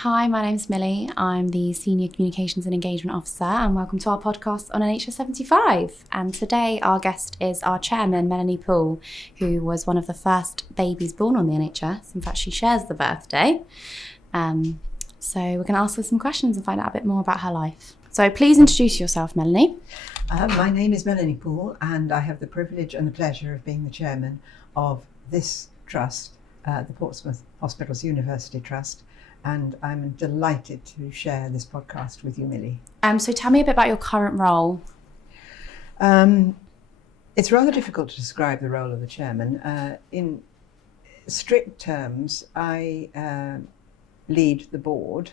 Hi, my name's Millie. I'm the Senior Communications and Engagement Officer, and welcome to our podcast on NHS75. And today our guest is our Chairman, Melloney Poole, who was one of the first babies born on the NHS. In fact, she shares the birthday. So we're going to ask her some questions and find out a bit more about her life. So please introduce yourself, Melloney. My name is Melloney Poole, and I have the privilege and the pleasure of being the chairman of this trust, the Portsmouth Hospitals University Trust, and I'm delighted to share this podcast with you, Millie. So tell me a bit about your current role. It's rather difficult to describe the role of the chairman. In strict terms, I lead the board,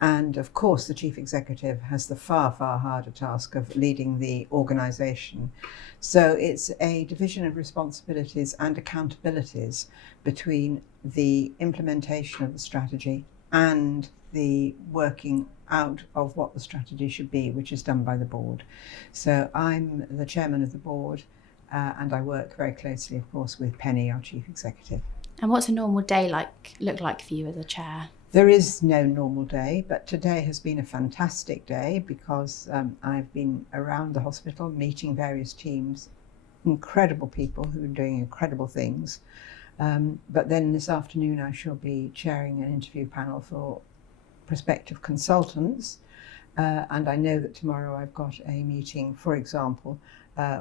and of course the chief executive has the far harder task of leading the organisation. So it's a division of responsibilities and accountabilities between the implementation of the strategy and the working out of what the strategy should be, which is done by the board. So I'm the chairman of the board, and I work very closely, of course, with Penny, our chief executive. And what's a normal day look like for you as a chair? There is no normal day, but today has been a fantastic day because I've been around the hospital meeting various teams, incredible people who are doing incredible things. But then this afternoon I shall be chairing an interview panel for prospective consultants. And I know that tomorrow I've got a meeting, for example,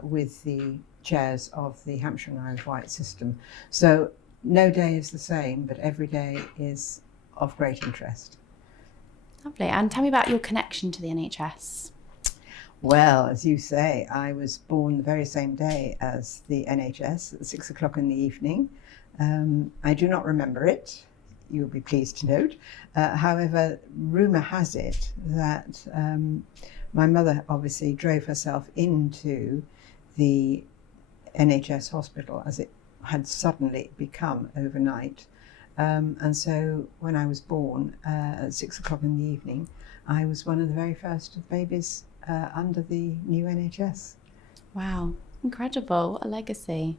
with the chairs of the Hampshire and Isle of Wight system. So no day is the same, but every day is of great interest. Lovely. And tell me about your connection to the NHS. Well, as you say, I was born the very same day as the NHS at 6 o'clock in the evening. I do not remember it, you'll be pleased to note. However, rumour has it that my mother obviously drove herself into the NHS hospital as it had suddenly become overnight. And so when I was born at 6 o'clock in the evening, I was one of the very first of babies under the new NHS. Wow, incredible, what a legacy.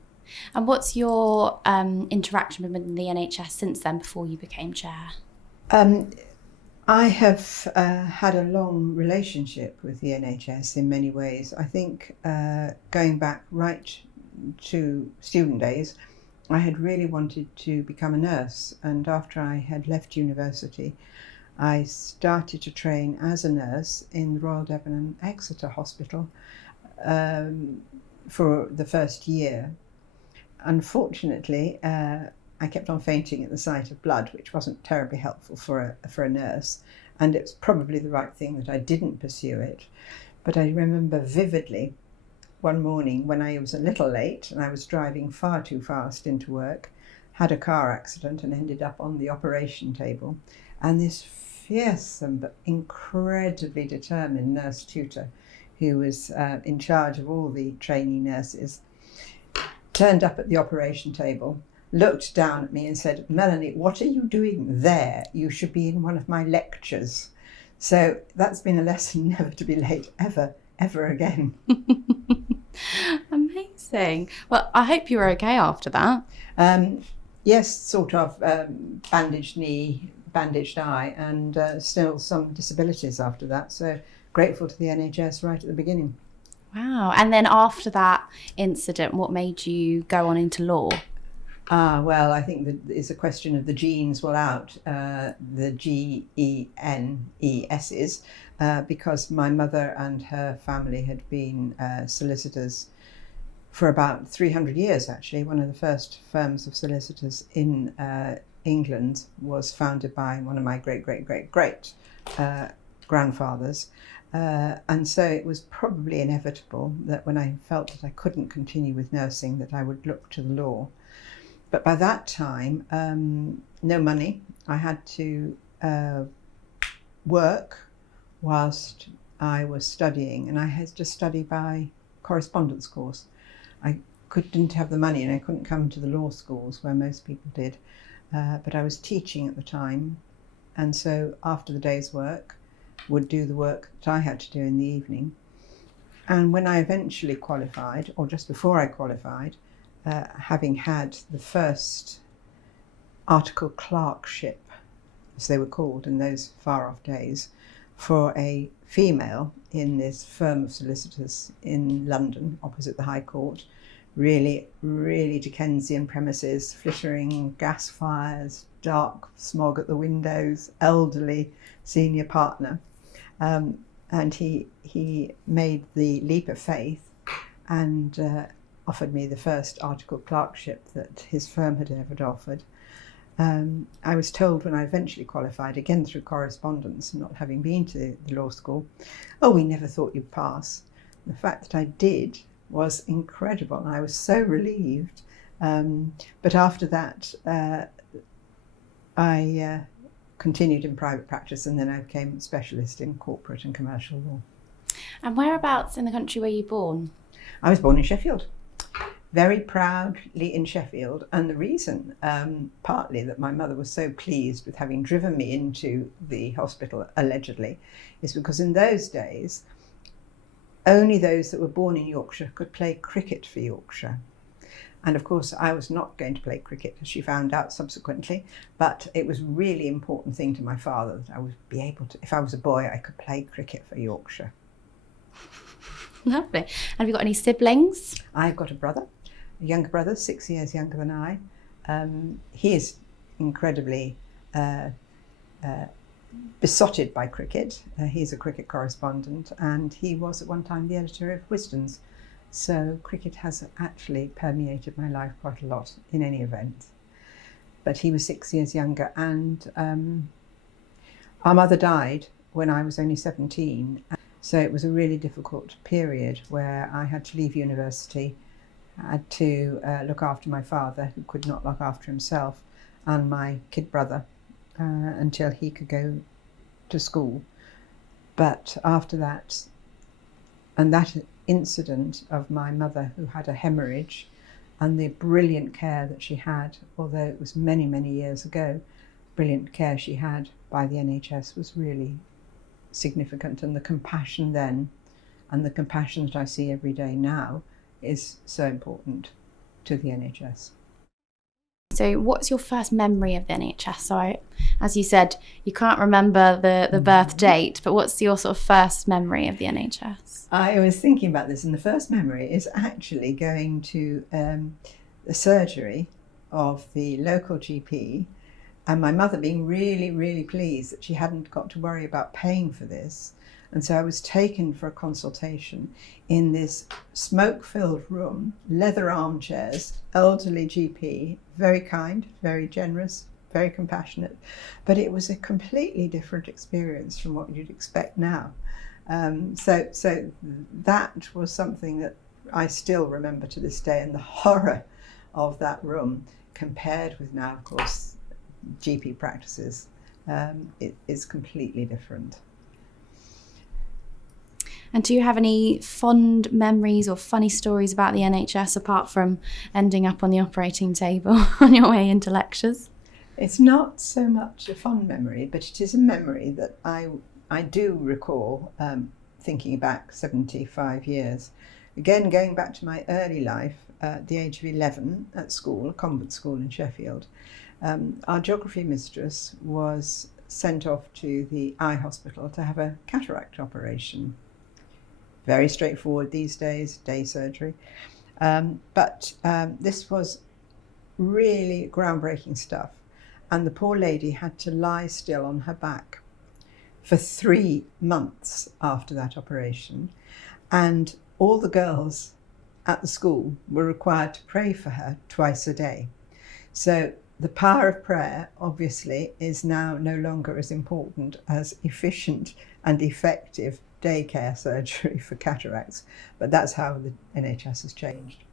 And what's your interaction with the NHS since then, before you became chair? I have had a long relationship with the NHS in many ways. I think going back right to student days, I had really wanted to become a nurse, and after I had left university, I started to train as a nurse in the Royal Devon and Exeter Hospital for the first year. Unfortunately, I kept on fainting at the sight of blood, which wasn't terribly helpful for a nurse, and it's probably the right thing that I didn't pursue it. But I remember vividly one morning when I was a little late and I was driving far too fast into work, had a car accident and ended up on the operation table. And this fearsome but incredibly determined nurse tutor, who was in charge of all the trainee nurses, turned up at the operation table, looked down at me and said, "Melloney, what are you doing there? You should be in one of my lectures." So that's been a lesson never to be late ever again. Amazing. Well, I hope you were okay after that. Yes, sort of bandaged knee, bandaged eye, and still some disabilities after that. So grateful to the NHS right at the beginning. Wow. And then after that incident, what made you go on into law? Well, I think that it's a question of the genes will out, the GENESs, because my mother and her family had been solicitors for about 300 years, actually. One of the first firms of solicitors in England was founded by one of my great grandfathers. And so it was probably inevitable that when I felt that I couldn't continue with nursing, that I would look to the law. But by that time, no money. I had to work whilst I was studying, and I had to study by correspondence course. I couldn't have the money and I couldn't come to the law schools where most people did, but I was teaching at the time, and so after the day's work would do the work that I had to do in the evening. And when I eventually qualified, or just before I qualified, having had the first article clerkship as they were called in those far-off days, for a female in this firm of solicitors in London, opposite the High Court. Really, really Dickensian premises, flittering gas fires, dark smog at the windows, elderly senior partner. And he made the leap of faith and offered me the first articled clerkship that his firm had ever offered. I was told when I eventually qualified, again through correspondence, not having been to the law school, "Oh, we never thought you'd pass." The fact that I did was incredible, and I was so relieved. But after that, I continued in private practice, and then I became a specialist in corporate and commercial law. And whereabouts in the country were you born? I was born in Sheffield, very proudly in Sheffield, and the reason, partly, that my mother was so pleased with having driven me into the hospital, allegedly, is because in those days, only those that were born in Yorkshire could play cricket for Yorkshire. And of course, I was not going to play cricket, as she found out subsequently, but it was a really important thing to my father that I would be able to, if I was a boy, I could play cricket for Yorkshire. Lovely. And have you got any siblings? I've got a brother, a younger brother, 6 years younger than I. He is incredibly besotted by cricket. He's a cricket correspondent, and he was at one time the editor of Wisden's. So cricket has actually permeated my life quite a lot in any event. But he was 6 years younger, and our mother died when I was only 17. So it was a really difficult period where I had to leave university. I had to look after my father, who could not look after himself, and my kid brother until he could go to school. But after that, and that incident of my mother who had a hemorrhage, and the brilliant care that she had, although it was many, many years ago, brilliant care she had by the NHS was really significant. And the compassion then, and the compassion that I see every day now, is so important to the NHS. So what's your first memory of the NHS? So as you said, you can't remember the birth date, but what's your sort of first memory of the NHS? I was thinking about this, and the first memory is actually going to the surgery of the local GP, and my mother being really, really pleased that she hadn't got to worry about paying for this. And so I was taken for a consultation in this smoke-filled room, leather armchairs, elderly GP, very kind, very generous, very compassionate. But it was a completely different experience from what you'd expect now. So that was something that I still remember to this day, and the horror of that room compared with now, of course, GP practices, it is completely different. And do you have any fond memories or funny stories about the NHS apart from ending up on the operating table on your way into lectures? It's not so much a fond memory, but it is a memory that I do recall thinking back 75 years. Again, going back to my early life, at the age of 11 at school, a convent school in Sheffield, our geography mistress was sent off to the eye hospital to have a cataract operation. Very straightforward these days, day surgery. But this was really groundbreaking stuff. And the poor lady had to lie still on her back for 3 months after that operation. And all the girls at the school were required to pray for her twice a day. So the power of prayer, obviously, is now no longer as important as efficient and effective daycare surgery for cataracts, but that's how the NHS has changed.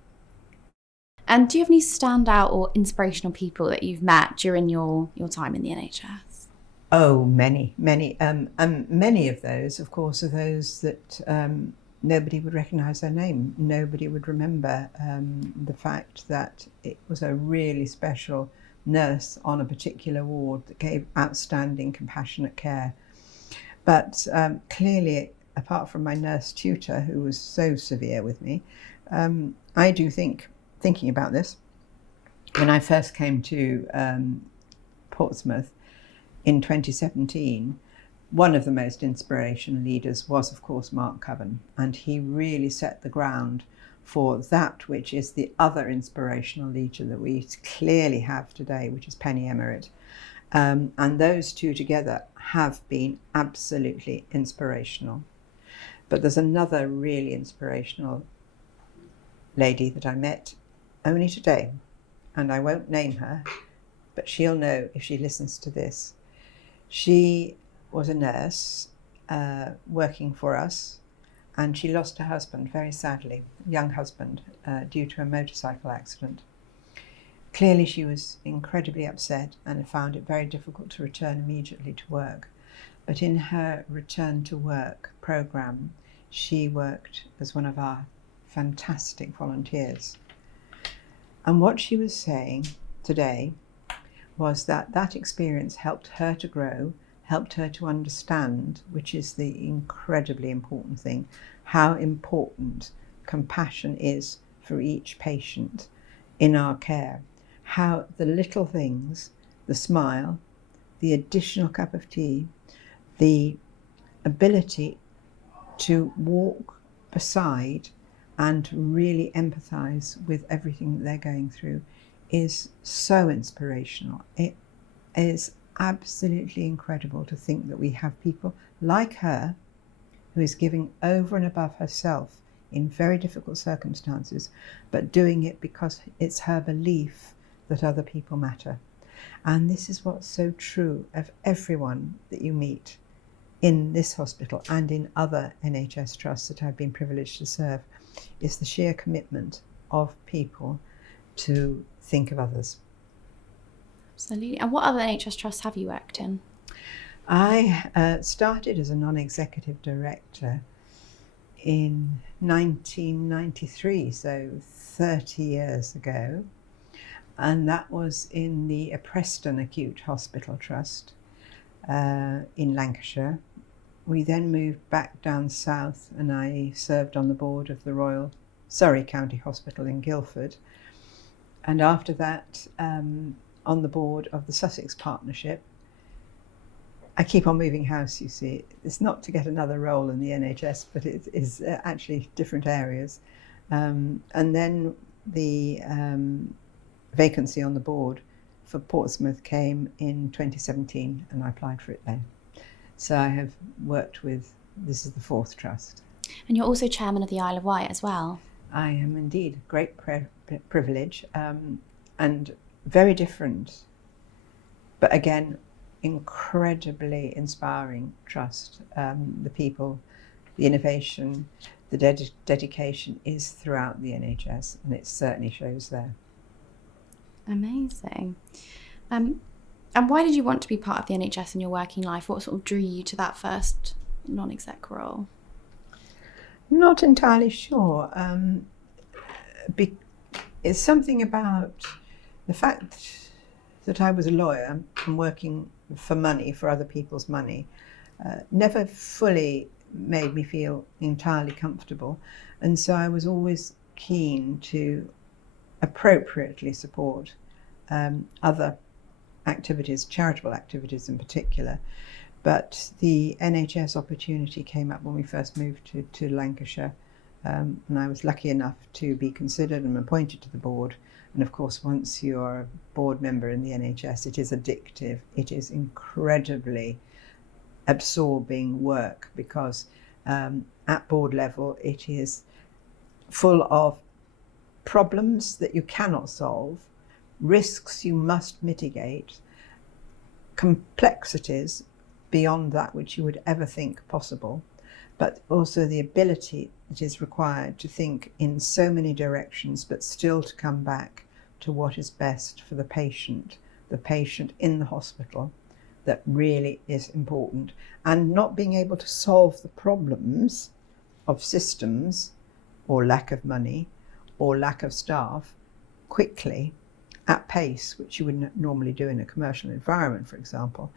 And do you have any standout or inspirational people that you've met during your time in the NHS? Oh, many. And many of those, of course, are those that nobody would recognise their name. Nobody would remember the fact that it was a really special nurse on a particular ward that gave outstanding, compassionate care. But clearly, apart from my nurse tutor, who was so severe with me, I do thinking about this, when I first came to Portsmouth, in 2017, one of the most inspirational leaders was, of course, Mark Coven, and he really set the ground for that which is the other inspirational leader that we clearly have today, which is Penny Emmerich. And those two together have been absolutely inspirational. But there's another really inspirational lady that I met only today, and I won't name her, but she'll know if she listens to this. She was a nurse working for us, and she lost her husband very sadly, young husband, due to a motorcycle accident. Clearly she was incredibly upset and found it very difficult to return immediately to work. But in her return to work programme, she worked as one of our fantastic volunteers. And what she was saying today was that that experience helped her to grow, helped her to understand, which is the incredibly important thing, how important compassion is for each patient in our care. How the little things, the smile, the additional cup of tea, the ability to walk beside and really empathise with everything that they're going through is so inspirational. It is absolutely incredible to think that we have people like her who is giving over and above herself in very difficult circumstances, but doing it because it's her belief that other people matter. And this is what's so true of everyone that you meet in this hospital and in other NHS trusts that I've been privileged to serve, is the sheer commitment of people to think of others. Absolutely. And what other NHS trusts have you worked in? I started as a non-executive director in 1993, so 30 years ago. And that was in the Preston Acute Hospital Trust in Lancashire. We then moved back down south and I served on the board of the Royal Surrey County Hospital in Guildford. And after that, on the board of the Sussex Partnership. I keep on moving house, you see. It's not to get another role in the NHS, but it is actually different areas. And then the vacancy on the board for Portsmouth came in 2017 and I applied for it then. So I have worked with, this is the fourth trust. And you're also chairman of the Isle of Wight as well. I am indeed, great privilege and very different, but again, incredibly inspiring trust. The people, the innovation, the dedication is throughout the NHS, and it certainly shows there. Amazing. And why did you want to be part of the NHS in your working life? What sort of drew you to that first non-exec role? Not entirely sure. It's something about the fact that I was a lawyer and working for money, for other people's money, never fully made me feel entirely comfortable. And so I was always keen to appropriately support other activities, charitable activities in particular. But the NHS opportunity came up when we first moved to Lancashire, and I was lucky enough to be considered and appointed to the board. And of course, once you're a board member in the NHS, it is addictive. It is incredibly absorbing work because at board level, it is full of problems that you cannot solve, risks you must mitigate, complexities beyond that which you would ever think possible, but also the ability that is required to think in so many directions, but still to come back to what is best for the patient in the hospital, that really is important. And not being able to solve the problems of systems or lack of money or lack of staff quickly at pace, which you wouldn't normally do in a commercial environment, for example,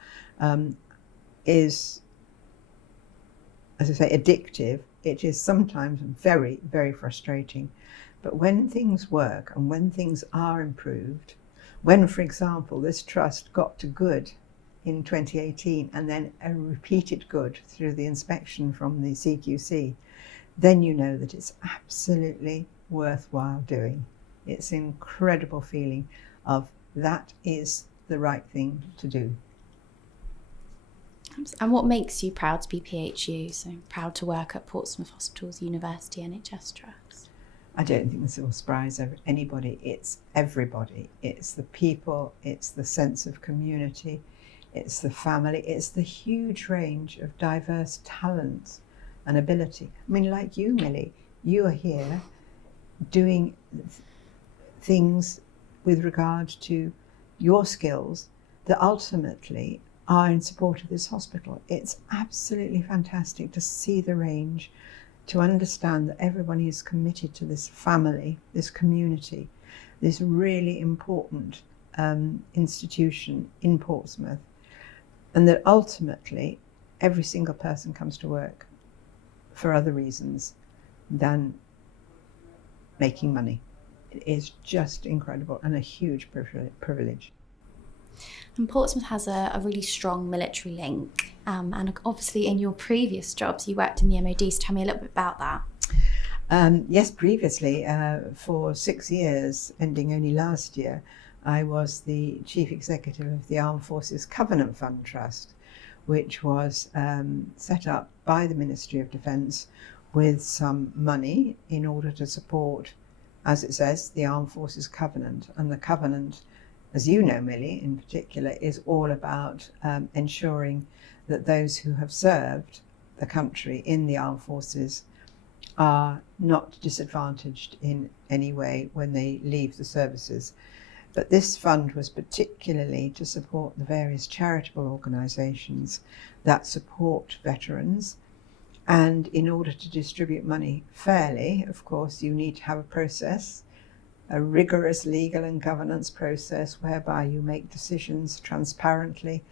is, as I say, addictive. It is sometimes very, very frustrating. But when things work and when things are improved, when, for example, this trust got to good in 2018 and then a repeated good through the inspection from the CQC, then you know that it's absolutely worthwhile doing. It's an incredible feeling of that is the right thing to do. And what makes you proud to be PHU, so proud to work at Portsmouth Hospitals University NHS Trust? I don't think this will surprise anybody. It's everybody. It's the people, it's the sense of community, it's the family, it's the huge range of diverse talents and ability. I mean, like you, Millie, you are here doing things with regard to your skills that ultimately are in support of this hospital. It's absolutely fantastic to see the range, to understand that everyone is committed to this family, this community, this really important institution in Portsmouth, and that ultimately every single person comes to work for other reasons than making money. It is just incredible and a huge privilege. And Portsmouth has a really strong military link. And obviously in your previous jobs, you worked in the MOD, so tell me a little bit about that. Yes, previously, for 6 years, ending only last year, I was the Chief Executive of the Armed Forces Covenant Fund Trust, which was set up by the Ministry of Defence with some money in order to support, as it says, the Armed Forces Covenant. And the Covenant, as you know, Millie, in particular, is all about ensuring that those who have served the country in the armed forces are not disadvantaged in any way when they leave the services. But this fund was particularly to support the various charitable organisations that support veterans. And in order to distribute money fairly, of course, you need to have a process, a rigorous legal and governance process whereby you make decisions transparently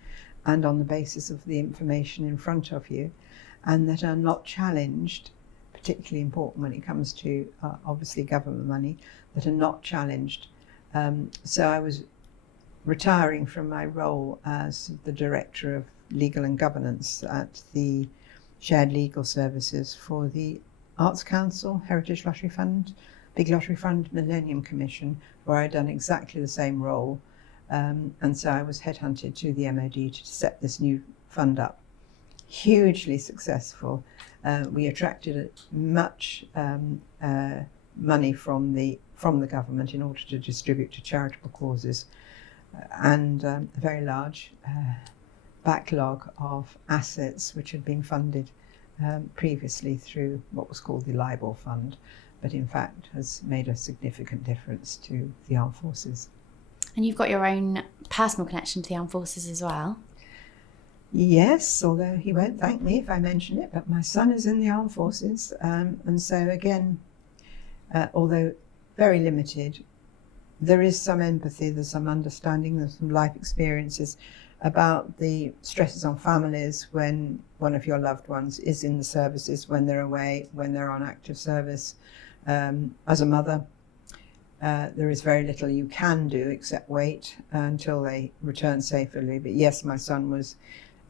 and on the basis of the information in front of you, and that are not challenged, particularly important when it comes to obviously government money, that are not challenged. So I was retiring from my role as the Director of Legal and Governance at the Shared Legal Services for the Arts Council, Heritage Lottery Fund, Big Lottery Fund, Millennium Commission, where I'd done exactly the same role. And so I was headhunted to the MOD to set this new fund up. Hugely successful. We attracted much money from the government in order to distribute to charitable causes, and a very large backlog of assets which had been funded previously through what was called the LIBOR Fund, but in fact has made a significant difference to the armed forces. And you've got your own personal connection to the armed forces as well. Yes, although he won't thank me if I mention it, but my son is in the armed forces, and so again, although very limited, there is some empathy, there's some understanding, there's some life experiences about the stresses on families when one of your loved ones is in the services, when they're away, when they're on active service. As a mother, there is very little you can do except wait until they return safely. But yes, my son was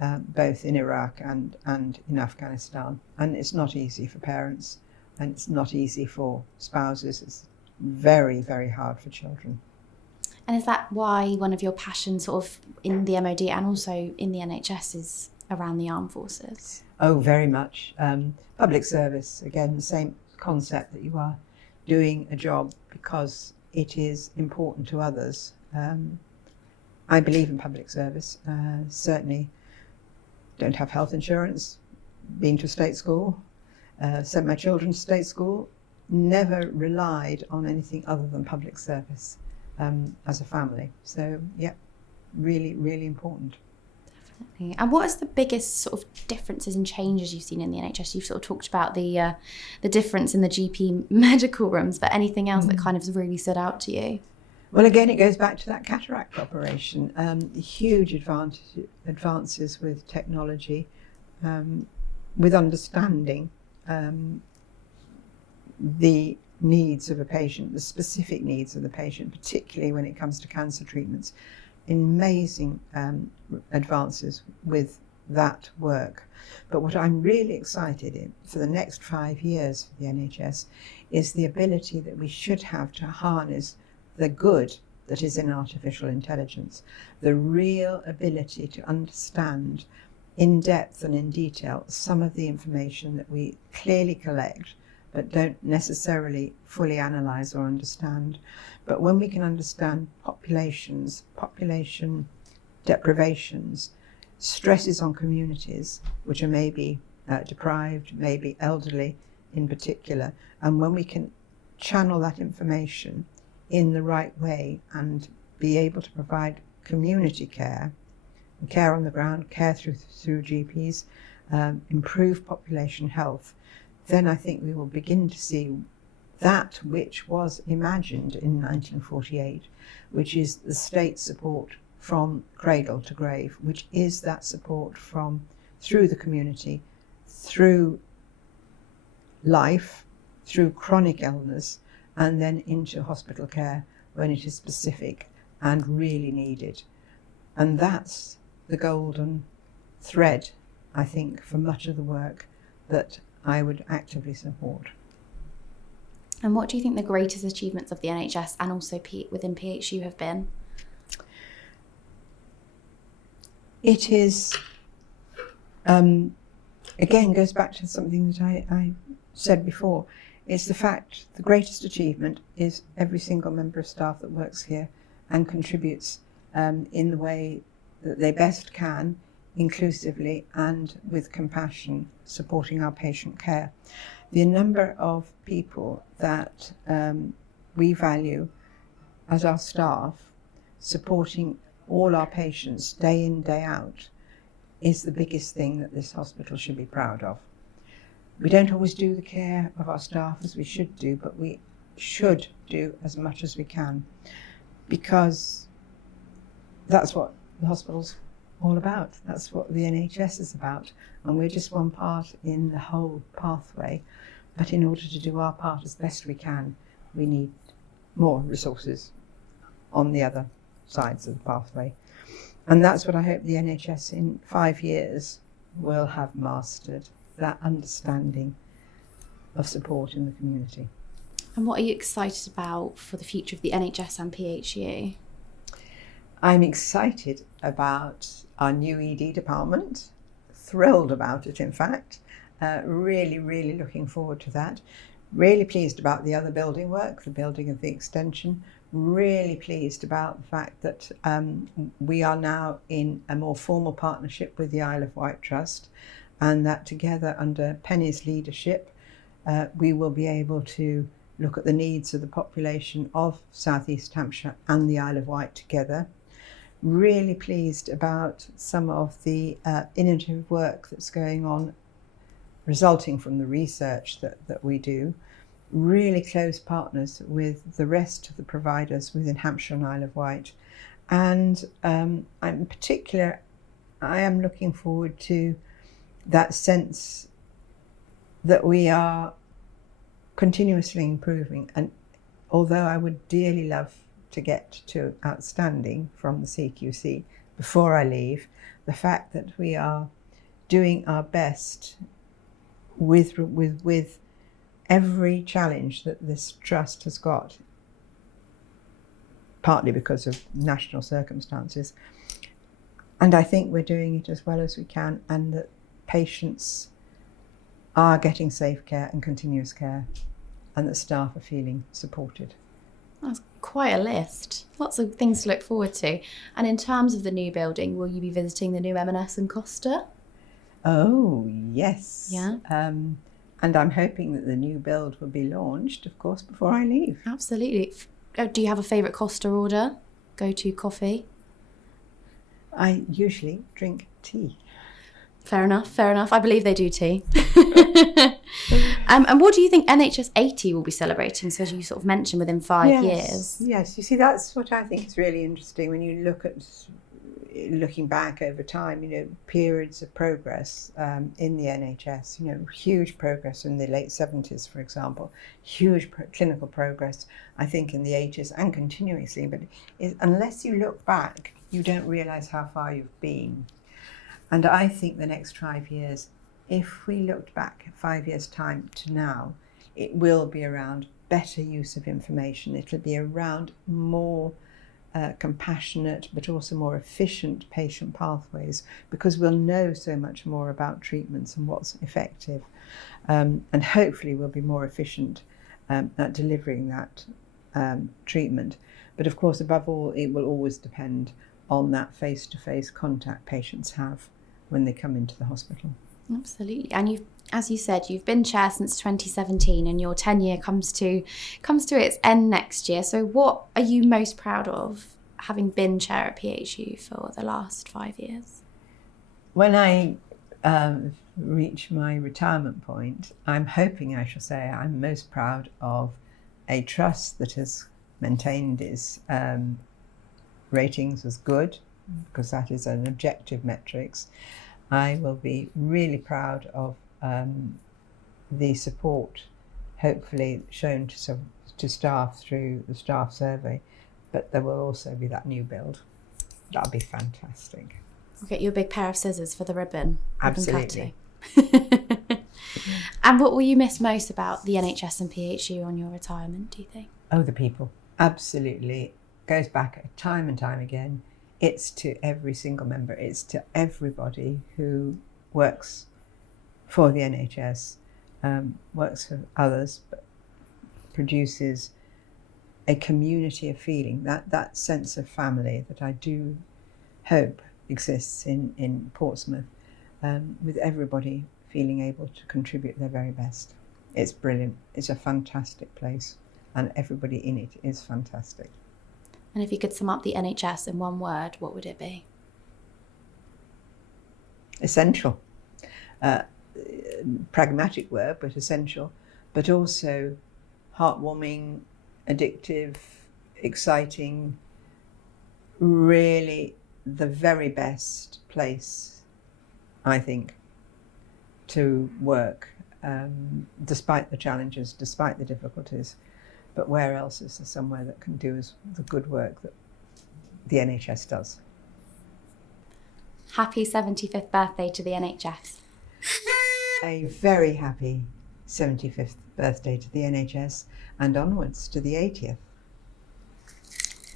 both in Iraq and in Afghanistan, and it's not easy for parents, and it's not easy for spouses. It's very, very hard for children. And is that why one of your passions sort of in the MOD and also in the NHS is around the armed forces? Oh, very much. Public service, again, the same concept, that you are doing a job because it is important to others. I believe in public service. Certainly don't have health insurance, been to state school, sent my children to state school, never relied on anything other than public service as a family. So, yeah, really, really important. Definitely. And what is the biggest sort of differences and changes you've seen in the NHS? You've sort of talked about the difference in the GP medical rooms, but anything else that kind of really stood out to you? Well, again, it goes back to that cataract operation. Huge advances with technology, with understanding the needs of a patient, the specific needs of the patient, particularly when it comes to cancer treatments. amazing advances with that work. But what I'm really excited in for the next 5 years for the NHS is the ability that we should have to harness the good that is in artificial intelligence, the real ability to understand in depth and in detail some of the information that we clearly collect but don't necessarily fully analyse or understand. But when we can understand populations, population deprivations, stresses on communities, which are maybe deprived, maybe elderly in particular, and when we can channel that information in the right way and be able to provide community care, care on the ground, care through GPs, improve population health, then I think we will begin to see that which was imagined in 1948, which is the state support from cradle to grave, which is that support from through the community, through life, through chronic illness, and then into hospital care when it is specific and really needed. And that's the golden thread, I think, for much of the work that I would actively support. And what do you think the greatest achievements of the NHS and also within PHU have been? It is, again, goes back to something that I said before. It's the fact the greatest achievement is every single member of staff that works here and contributes in the way that they best can, inclusively and with compassion, supporting our patient care. The number of people that we value as our staff, supporting all our patients day in, day out, is the biggest thing that this hospital should be proud of. We don't always do the care of our staff as we should do, but we should do as much as we can, because that's what the hospital's all about. That's what the NHS is about, and we're just one part in the whole pathway. But in order to do our part as best we can, we need more resources on the other sides of the pathway. And that's what I hope the NHS in 5 years will have mastered, that understanding of support in the community. And what are you excited about for the future of the NHS and PHU? I'm excited about our new ED department, thrilled about it in fact, really looking forward to that. Really pleased about the other building work, the building of the extension. Really pleased about the fact that we are now in a more formal partnership with the Isle of Wight Trust, and that together under Penny's leadership we will be able to look at the needs of the population of South East Hampshire and the Isle of Wight together. Really pleased about some of the innovative work that's going on resulting from the research that we do. Really close partners with the rest of the providers within Hampshire and Isle of Wight. And in particular, I am looking forward to that sense that we are continuously improving. And although I would dearly love to get to outstanding from the CQC before I leave, the fact that we are doing our best with every challenge that this trust has got, partly because of national circumstances. And I think we're doing it as well as we can, and that patients are getting safe care and continuous care, and that staff are feeling supported. That's quite a list. Lots of things to look forward to. And in terms of the new building, will you be visiting the new M&S and Costa? Oh, yes. Yeah. And I'm hoping that the new build will be launched, of course, before I leave. Absolutely. Do you have a favourite Costa order? Go-to coffee? I usually drink tea. Fair enough. I believe they do tea. And what do you think NHS 80 will be celebrating? So as you sort of mentioned, within 5 years. Yes, you see, that's what I think is really interesting when you looking back over time, periods of progress in the NHS, huge progress in the late 70s, for example, huge clinical progress, I think, in the 80s and continuously. But unless you look back, you don't realise how far you've been. And I think the next 5 years, if we looked back 5 years' time to now, it will be around better use of information. It'll be around more compassionate but also more efficient patient pathways, because we'll know so much more about treatments and what's effective. And hopefully we'll be more efficient at delivering that treatment. But of course, above all, it will always depend on that face-to-face contact patients have when they come into the hospital. Absolutely. And you've, as you said, you've been chair since 2017 and your tenure comes to its end next year. So what are you most proud of having been chair at PHU for the last 5 years? When I reach my retirement point, I'm hoping I shall say I'm most proud of a trust that has maintained its ratings as good, because that is an objective metrics. I will be really proud of the support, hopefully shown to staff through the staff survey, but there will also be that new build. That'll be fantastic. I'll get you a big pair of scissors for the ribbon. Absolutely. And what will you miss most about the NHS and PHU on your retirement, do you think? Oh, the people. Absolutely. Goes back time and time again. It's to every single member. It's to everybody who works for the NHS, works for others, but produces a community of feeling, that sense of family that I do hope exists in Portsmouth, with everybody feeling able to contribute their very best. It's brilliant. It's a fantastic place, and everybody in it is fantastic. And if you could sum up the NHS in one word, what would it be? Essential. Pragmatic word, but essential. But also heartwarming, addictive, exciting, really the very best place, I think, to work, despite the challenges, despite the difficulties. But where else is there somewhere that can do the good work that the NHS does? Happy 75th birthday to the NHS. A very happy 75th birthday to the NHS, and onwards to the 80th.